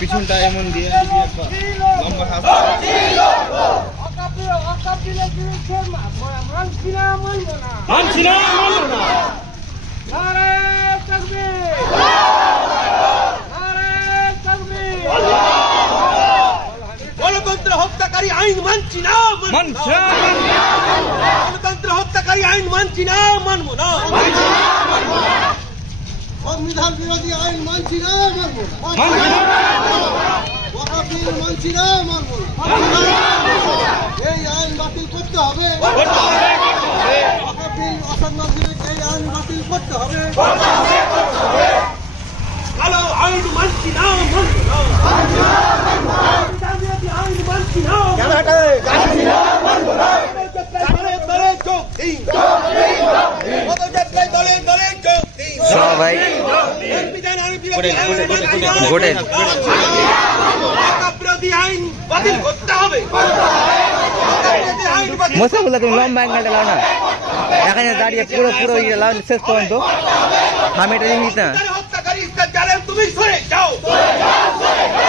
পিছনটা এমন দিয়ে লম্বা হাত গণতন্ত্র হত্যাকারী আইন মানছি না, গণতন্ত্র হত্যাকারী আইন মানছি না, মানবো না। সংবিধান বিরোধী আইন মানছি না, মানবো না। ওয়াকফ বিল মানছি না, মানবো না। এই আইন বাতিল করতে হবে। ওয়াকফ বিল অসাংবিধানিক, এই আইন বাতিল করতে হবে। কালো আইন মানছি না, মানবো না। সংবিধান বিরোধী আইন মানছি না, মানবো না। দলে দলে যোগ দিন, পদযাত্রায় দলে দলে যোগ দিন। সবাই সংবিধান বিরোধী আইন মানছি না, গোটে ওয়াকফ বিরোধী আইন বাতিল করতে হবে। মোসাফুল্লাহ তুমি লম্বা অ্যাঙ্গেলটা লাও না, এখানে দাঁড়িয়ে পুরো পুরো ইয়ে লাও শেষ পর্যন্ত। আমি এটা নিস না। হত্যাকারী জালেম তুমি সরে যাও,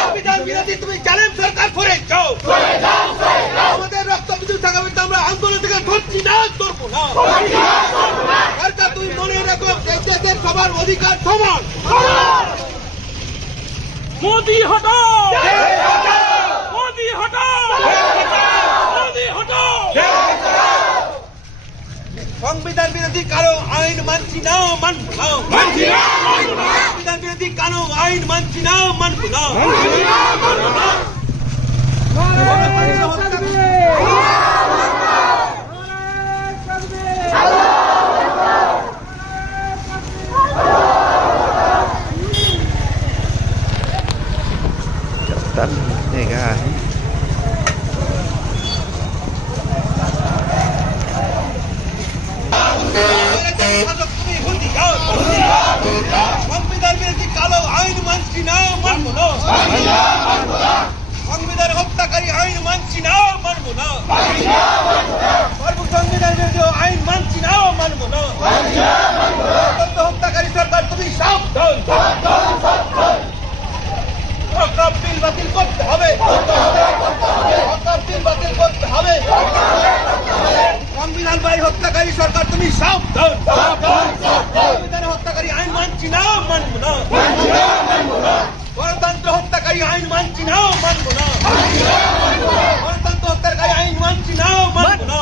সংবিধান বিরোধী তুমি জালেম সরকার সরে যাও। আমাদের রক্ত বিদ্যুৎ থাকাবে তো আমরা আন্দোলন থেকে ধরছি না, ধরবো না। সরকার তুমি মনে রাখো, দেশের সবার অধিকার সমান। মোদি হটাও, মোদি হটাও, মোদি হটাও। সংবিধান বিরোধী কারো আইন মানছি না, মানবো না। সংবিধান বিরোধী কারো আইন মানছি না, মানবো না। সংবিধান বিরোধী কালো আইন মানছি না, মানবো না। সংবিধান হত্যাকারী আইন মানছি না, মানবো না। সংবিধান বিরোধী আইন মানছি না, মানবো না। গণতন্ত্র হত্যাকারী সরকার তুমি সাবধান। ওয়াকফ বিল বাতিল করতে হবে, ওয়াকফ বিল বাতিল করতে হবে। সংবিধান বাড়ি হত্যাকারী সরকার তুমি সাবধান। সংবিধান হত্যাকারী আইন মানছি না, মানবো না। গণতন্ত্র হত্যাকারী আইন মানছি না, মানবো না। গণতন্ত্র হত্যাকারী আইন মানছি না, মানবো না।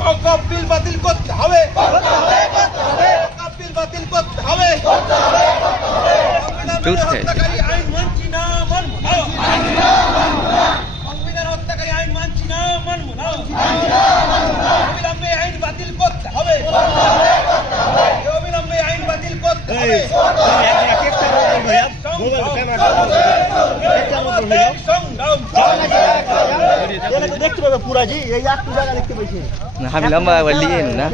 ওয়াকফ বিল বাতিল করতে হবে, ওয়াকফ বিল বাতিল করতে হবে। সংবিধান হত্যাকারী আইন মানছি না, মানবো না। সংবিধান হত্যাকারী আইন মানছি না, মানবো না। অবিলম্বে আইন বাতিল করতে হবে, অবিলম্বে আইন বাতিল করতে হবে। দেখতে পাবে পুরা জি, এই একটু জায়গা দেখতে পাইছি। আমি লম্বা একবার নিয়ে না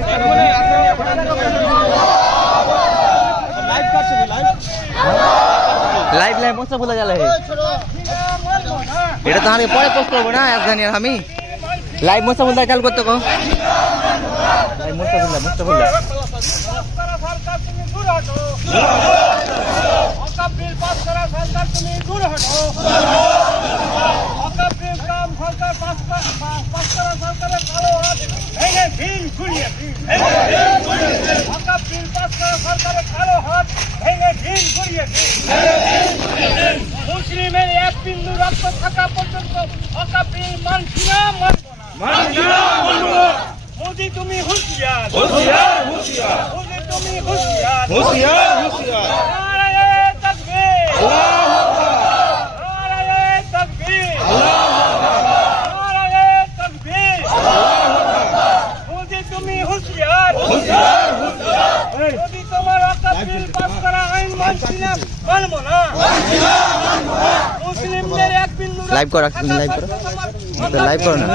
লাইভ লাইভ মোসাফুল্লাহ জ্বালা এটা তো আমি পরে পোস্ট করবো না একজানি আমি লাইভ মোসাফুল্লাহ চালু করতে কো মোসাফুল্লাহ মোসাফুল্লাহ মুসলিমের এক বিন্দু রক্ত থাকা পর্যন্ত ওয়াকফ বিল মানছি না, মানবো না। মোদি তুমি হুঁশিয়ার, হুঁশিয়ার, হুঁশিয়ার। মোদি তুমি হুঁশিয়ার, হুঁশিয়ার, হুঁশিয়ার। নারায়ে তাকবীর, আল্লাহু আকবার। নারায়ে তাকবীর, আল্লাহু আকবার। নারায়ে তাকবীর, আল্লাহু আকবার। মোদি তুমি হুঁশিয়ার, হুঁশিয়ার, হুঁশিয়ার। মোদি তোমার ওয়াকফ বিল পাস করা আইন মানছি না, মানবো না। মুসলিমদের এক বিন্দু লাইভ করো লাইভ করো লাইভ করো না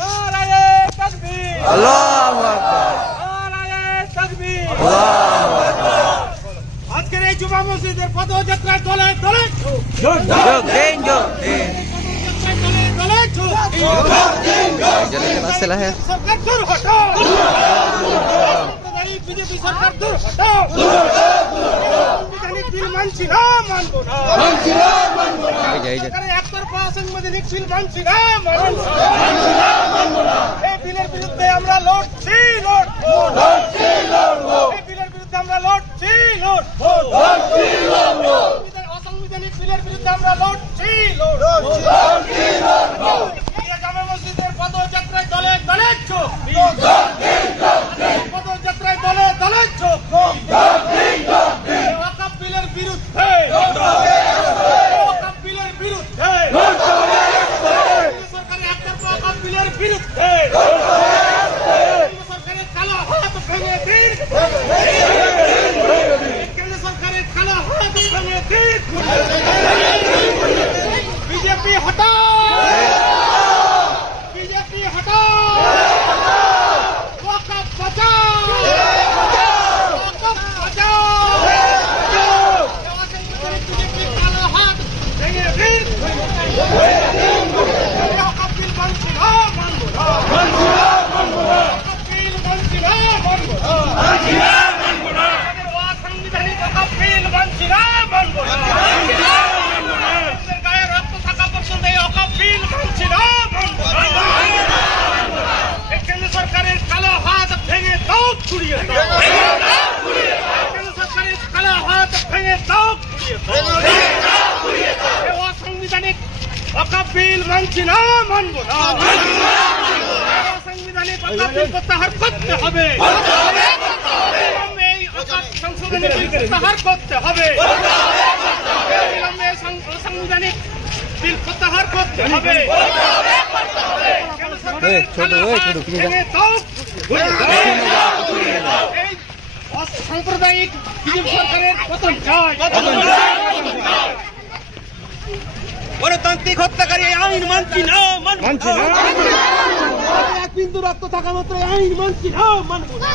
নারায়ে তাকবীর, আল্লাহু আকবার নারায়ে তাকবীর, আল্লাহু আকবার। আজকের এই জুমা মসজিদের পদযাত্রায় দলে দলে যোগ দিন যোগ দিন দলে जल्दी से मसला है সরকার দূর হটাও। বিজেপি সরকার দূর হটাও, সাংবিধানিক বিল মানছি না, মানবো না। সরকারের একতরফা সাংবিধানিক বিল মানছি না, মানবো না। এই বিলের বিরুদ্ধে আমরা লড়ছি, লড়বো। এই বিলের বিরুদ্ধে আমরা লড়ছি, লড়বো। অসাংবিধানিক বিলের বিরুদ্ধে আমরা লড়ছি, লড়বো। জামে মসজিদের পদযাত্রায় দলে দলে চোখ, পদযাত্রায় দলে দলে চোখ, ওয়াকফ বিলের বিরুদ্ধে, ওয়াকফ বিলের বিরুদ্ধে, সরকারের একতরফা ওয়াকফ বিলের বিরুদ্ধে, সরকারের কালো হাত ভেঙে দিন, কেন্দ্র সরকারের কালো হাত ভেঙে দিন, বিজেপি হটাও, বিজেপি হটাও, ওয়াকফ বাঁচাও, ওয়াকফ বাঁচাও, বিজেপির কালো হাত ভেঙে দিন, ওয়াকফ বিল মানছি না, মানবো না, ওয়াকফ বিল মানছি না, মানবো না, অসাংবিধানিক ওয়াকফ বিল মানছি না, মানবো না, গায়ে রক্ত থাকা পর্যন্ত এই ওয়াকফ বিল মানছি না, মানবো না। কেন্দ্র সরকারের কালো হাত ভেঙে দাও, ছুড়িয়ে দাও, কেন্দ্র সরকারের কালো হাত ভেঙে দাও, ছুড়িয়ে দাও। এই অসাংবিধানিক ওয়াকফ বিল মানছি না, মানবো না, অসাংবিধানিক ওয়াকফ বিল প্রত্যাহার করতে হবে, এই ওয়াকফ সংশোধনী বিল প্রত্যাহার করতে হবে, অসাংবিধানিক বিল প্রত্যাহার করতে হবে। এই সাম্প্রদায়িক বিজেপি সরকারের পতন চাই, গণতান্ত্রিক হত্যাকারী আইন মানছি না, মানছি না, এক বিন্দু রক্ত থাকা মাত্র আইন মানছি না, মানবো না।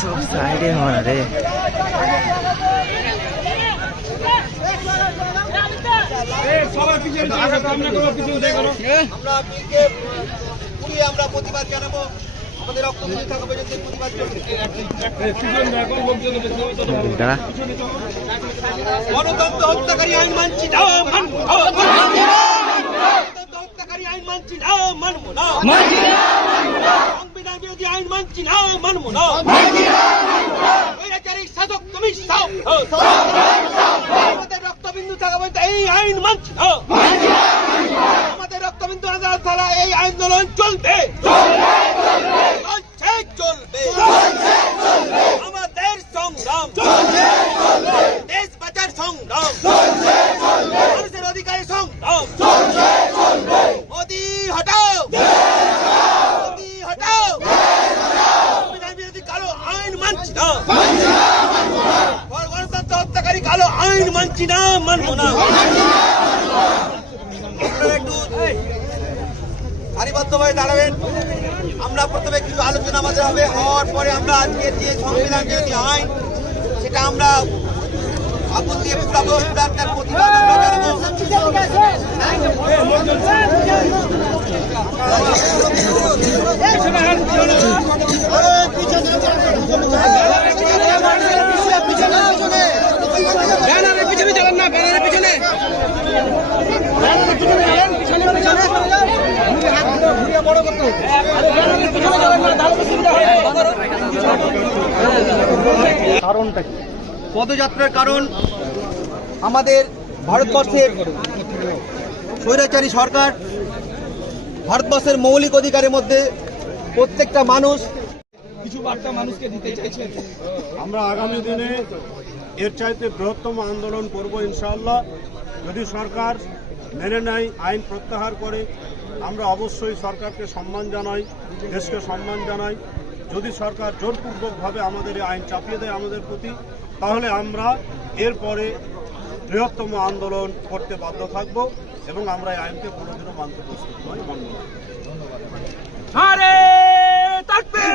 সব সাইডে হয় রে। সবার পিছনে আমরা বিলকে পুড়িয়ে আমরা প্রতিবাদ জানাবো, আমাদের রক্ত থাকা পর্যন্ত প্রতিবাদ করবে। দাঁড়া, গণতন্ত্র হত্যাকারী আইন মানছি না, মানবো না, গণতন্ত্র হত্যাকারী আইন মানছি না, মানবো না, সংবিধান বিরোধী আইন মানছি না, মানবো না, স্বৈরাচারী শাসক তুমি আমাদের রক্তবিন্দু থাকা পর্যন্ত এই আইন মানছি না, আমাদের রক্তবিন্দু ছাড়া এই আন্দোলন চলবে, চলছে, চলবে, আমাদের সংগ্রাম, দেশ বাঁচার সংগ্রাম, মানুষের অধিকারের সংগ্রাম, মোদি হটাও, মোদি হটাও, সংবিধান বিরোধী কালো আইন মানছি না, গণতন্ত্র হত্যাকারী কালো আইন মানছি না, মানবো না। একটু সারিবদ্ধভাবে দাঁড়াবেন। আমরা প্রথমে কিছু আলোচনা আমাদের হবে, হওয়ার পরে আমরা আজকের যে সংবিধান বিরোধী আইন সেটা আমরা আগুন দিয়ে পুরাবো, পুরার তার প্রতিবাদ আমরা জানাবো। পিছনে চলেন না, ব্যানারের পিছনে কারণটা কি? পদযাত্রার কারণ আমাদের ভারতবর্ষের স্বৈরাচারী সরকার ভারতবর্ষের মৌলিক অধিকারের মধ্যে প্রত্যেকটা মানুষ কিছু বার্তা মানুষকে দিতে চাইছেন? আমরা আগামী দিনে এর চাইতে বৃহত্তম আন্দোলন করব ইনশাআল্লাহ। যদি সরকার মেনে নেয়, আইন প্রত্যাহার করে, আমরা অবশ্যই সরকারকে সম্মান জানাই, দেশকে সম্মান জানাই। যদি সরকার জোরপূর্বকভাবে আমাদের এই আইন চাপিয়ে দেয় আমাদের প্রতি, তাহলে আমরা এরপরে বৃহত্তম আন্দোলন করতে বাধ্য থাকব এবং আমরা এই আইনকে কোনোদিনও মানতে প্রস্তুত নই, মানব না। নারে তাকবীর!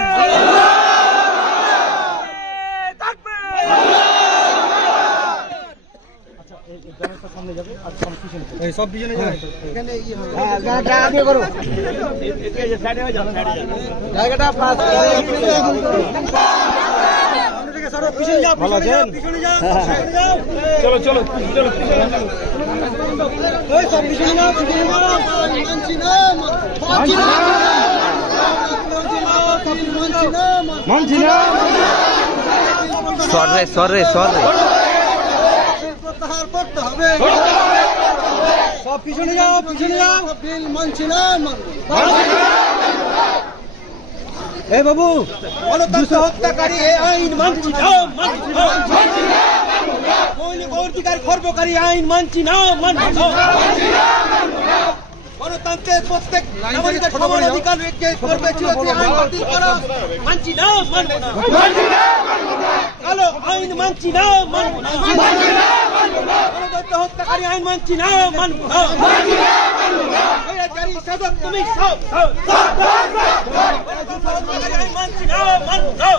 চলো চলো চলো সরে প্রত্যাহার করতে হবে। সব পিছনে যাও, পিছনে যাও। বিল মানছি না, এই বাবু, গণতন্ত্র হত্যাকারী এই আইন মানছি না, মানছি না। মৌলিক অধিকার খর্বকারী আইন মানছি না, মানছি না। গণতন্ত্রের প্রত্যেক নাগরিকের সমান অধিকার করবে চিরদিন আইন বাতিল করা মানছি না, মানব না। কালো আইন মানছি না, মানব না। গণতন্ত্র হত্যাকারী আইন মানছি না, মানব না। স্বৈরাচারী শাসক তুমি সব গণতন্ত্র হত্যাকারী আইন মানছি না, মানব না।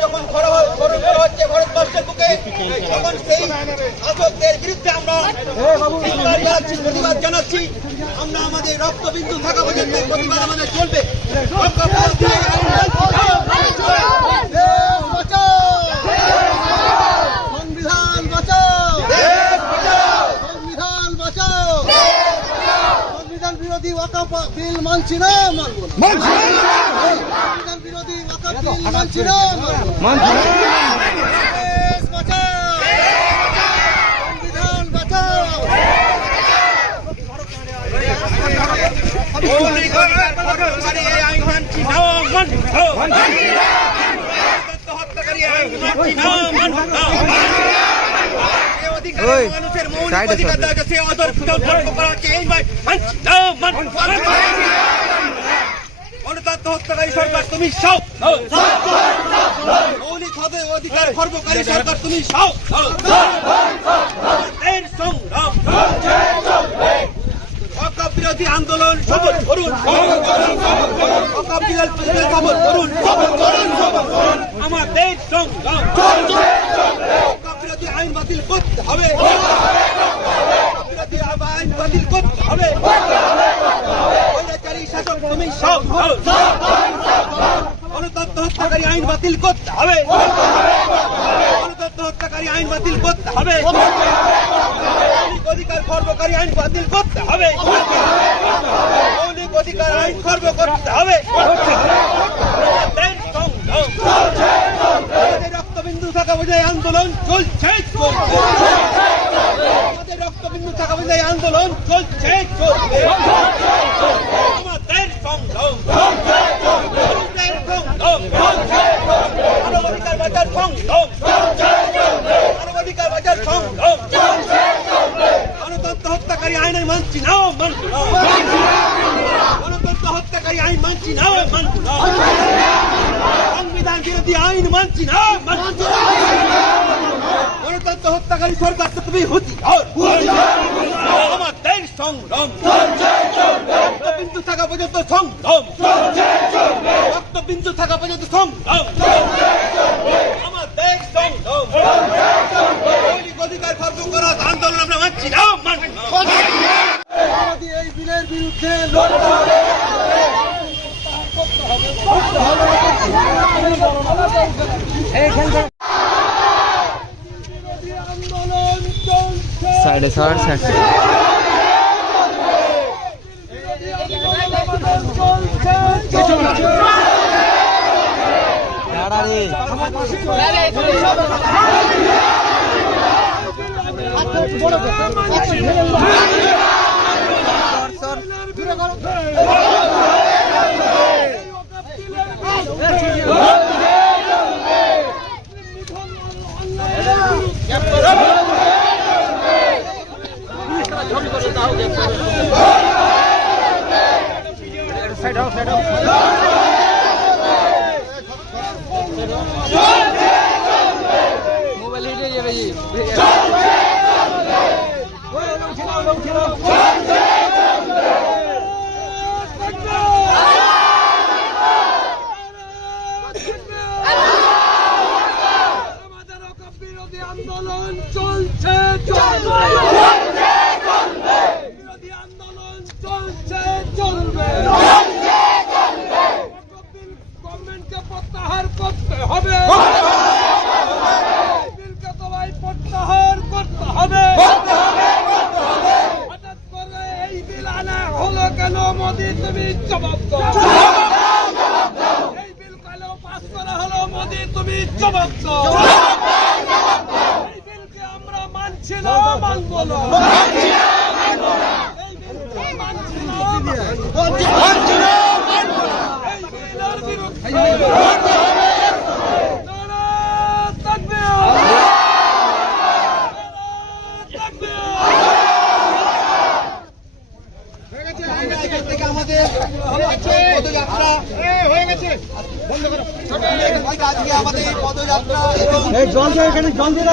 যখন হচ্ছে ভারতবর্ষের বুকে, তখন সেই শাসকদের বিরুদ্ধে আমরা প্রতিবাদ জানাচ্ছি। আমরা আমাদের রক্তবিন্দু থাকা পর্যন্ত প্রতিবাদ আমাদের চলবে। সংবিধান বাঁচাও, সংবিধান বাঁচাও। সংবিধান বিরোধী ওয়াকাফ বিল মানছি না, মানব না। সংবিধান বিরোধী ওয়াকাফ বিল মানছি না, মানব না। দেশ বাঁচাও, সংবিধান বাঁচাও। মানুষের মৌলিক অধিকার দেওয়া হচ্ছে, করা হচ্ছে এই গণতন্ত্র হত্যাকারী সরকার তুমি সব, মৌলিক অধিকার খর্বকারী সরকার তুমি সব। ওয়াকাফ বিরোধী আন্দোলন সফল করুন, ওয়াকাফ বিরোধী সফল করুন, আমাদের সংগ্রাম। ওয়াকাফ বিরোধী আইন বাতিল করতে হবে, ওয়াকাফ বিরোধী আইন বাতিল করতে হবে। স্বৈরাচারী শাসক তুমি সব, গণতন্ত্র হত্যাকারী আইন বাতিল করতে হবে, গণতন্ত্র হত্যাকারী আইন বাতিল করতে হবে। মৌলিক অধিকার খর্বকারী আইন বাতিল করতে হবে, মৌলিক অধিকার আইন খর্ব করতে হবে। রক্তবিন্দু থাকা বোঝায় আন্দোলন চলছে, আমাদের রক্তবিন্দু থাকা বোঝায় আন্দোলন চলছে, আমাদের সংগ্রাম, মানবাধিকার বাজার সংগ্রাম, মানবাধিকার বাজার সংগ্রাম। গণতন্ত্র হত্যাকারী আইন মানছি না, মানব না। গণতন্ত্র হত্যাকারী আইন মানছি না, মানব না। সংবিধান বিরোধী আইন মানছি না, মানব না। গণতন্ত্র হত্যাকারী সরকার তো তুমি হুঁশিয়ার, আমাদের সংগ্রাম রক্তবিন্দু থাকা পর্যন্ত সংগ্রাম, রক্তবিন্দু থাকা পর্যন্ত সংগ্রাম, আমাদের সংগ্রাম। মৌলিক অধিকার খর্ব করা আন্দোলন আমরা মানছি না, মানব না। এই বিলের বিরুদ্ধে লড়তে হবে, করতে হবে। বিরোধী আন্দোলন চলছে, সাইডে সর সাইড আন্দোলন চলছে চলবে বিরোধী আন্দোলন চলছে চলবে গভর্নমেন্টকে প্রত্যাহার করতে হবে বিলকে সবাই প্রত্যাহার করতে হবে হঠাৎ করে এই বিল আনা হলো কেন মোদি তুমি জবাব দাও এই বিল কেন পাস করা হলো মোদি তুমি জবাব দাও এই বিলকে আমরা মানছি না মানবো না এই বিলকে মানছি না মানছি না এই বিলের বিরুদ্ধে নারায়ে তাকবীর আমাদের পদযাত্রা জল এখানে জল দিয়ে